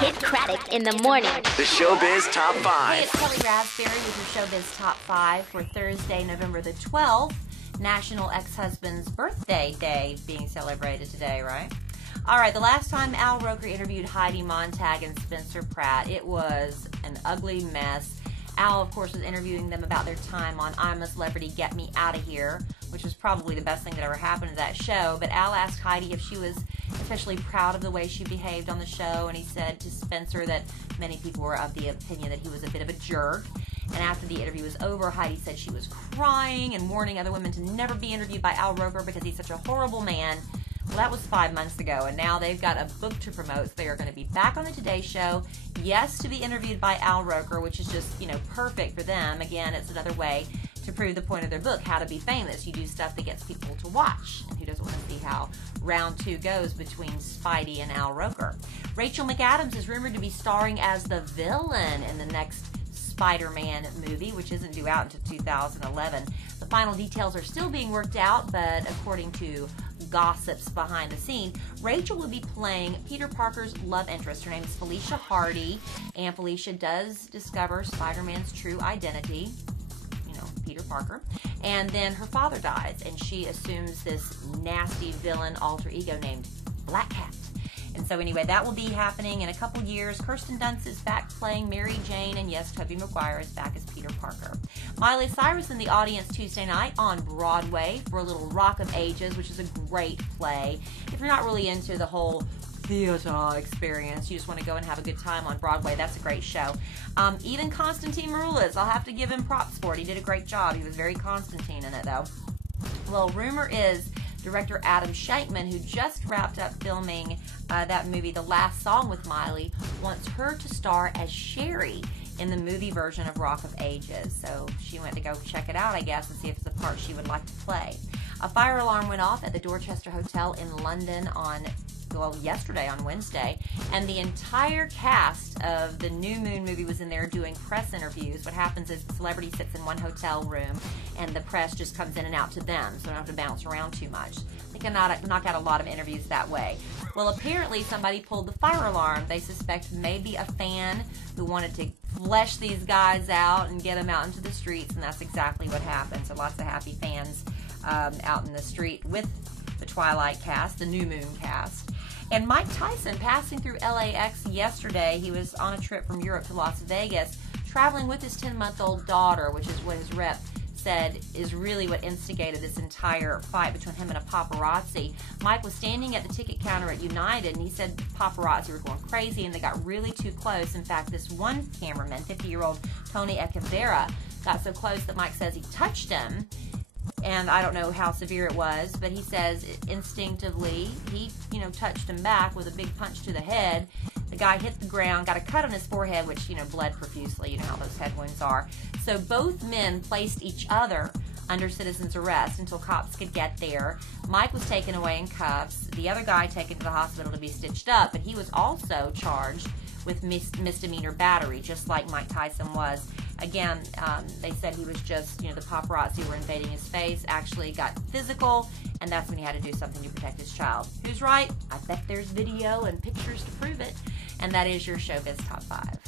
Kidd Kraddick in the morning. The Showbiz Top 5. Hey, it's Kellie Rasberry with your Showbiz Top 5 for Thursday, November the 12th. National Ex-Husband's Birthday Day being celebrated today, right? All right, the last time Al Roker interviewed Heidi Montag and Spencer Pratt, it was an ugly mess. Al, of course, was interviewing them about their time on I'm a Celebrity, Get Me Out of Here, which was probably the best thing that ever happened to that show. But Al asked Heidi if she was especially proud of the way she behaved on the show, and he said to Spencer that many people were of the opinion that he was a bit of a jerk. And after the interview was over, Heidi said she was crying and warning other women to never be interviewed by Al Roker because he's such a horrible man. Well, that was 5 months ago, and now they've got a book to promote. So they are going to be back on the Today Show, yes, to be interviewed by Al Roker, which is just, perfect for them. Again, it's another way to prove the point of their book, How to Be Famous. You do stuff that gets people to watch, and who doesn't want to see how round 2 goes between Spidey and Al Roker. Rachel McAdams is rumored to be starring as the villain in the next Spider-Man movie, which isn't due out until 2011. The final details are still being worked out, but according to gossips behind the scene, Rachel will be playing Peter Parker's love interest. Her name is Felicia Hardy, and Felicia does discover Spider-Man's true identity, Peter Parker, and then her father dies, and she assumes this nasty villain alter ego named Black Cat. And so anyway, that will be happening in a couple years. Kirsten Dunst is back playing Mary Jane, and yes, Tobey Maguire is back as Peter Parker. Miley Cyrus in the audience Tuesday night on Broadway for a little Rock of Ages, which is a great play. If you're not really into the whole theater experience, you just want to go and have a good time on Broadway, that's a great show. Even Constantine Maroulis, I'll have to give him props for it. He did a great job. He was very Constantine in it, though. Well, rumor is director Adam Shankman, who just wrapped up filming that movie, The Last Song with Miley, wants her to star as Sherry in the movie version of Rock of Ages. So she went to go check it out, I guess, and see if it's a part she would like to play. A fire alarm went off at the Dorchester Hotel in London yesterday on Wednesday, and the entire cast of the New Moon movie was in there doing press interviews. What happens is the celebrity sits in one hotel room, and the press just comes in and out to them, so they don't have to bounce around too much. They can knock out a lot of interviews that way. Well, apparently somebody pulled the fire alarm. They suspect maybe a fan who wanted to flesh these guys out and get them out into the streets, and that's exactly what happened. So lots of happy fans out in the street with the Twilight cast, the New Moon cast. And Mike Tyson passing through LAX yesterday. He was on a trip from Europe to Las Vegas, traveling with his 10-month-old daughter, which is what his rep said is really what instigated this entire fight between him and a paparazzi. Mike was standing at the ticket counter at United, and he said paparazzi were going crazy, and they got really too close. In fact, this one cameraman, 50-year-old Tony Echeverria, got so close that Mike says he touched him. And I don't know how severe it was, but he says instinctively he, touched him back with a big punch to the head. The guy hit the ground, got a cut on his forehead, which, bled profusely. You know how those head wounds are. So both men placed each other under citizen's arrest until cops could get there. Mike was taken away in cuffs. The other guy taken to the hospital to be stitched up, but he was also charged with misdemeanor battery, just like Mike Tyson was. Again, they said he was just, the paparazzi were invading his face, actually got physical, and that's when he had to do something to protect his child. Who's right? I bet there's video and pictures to prove it. And that is your Showbiz Top 5.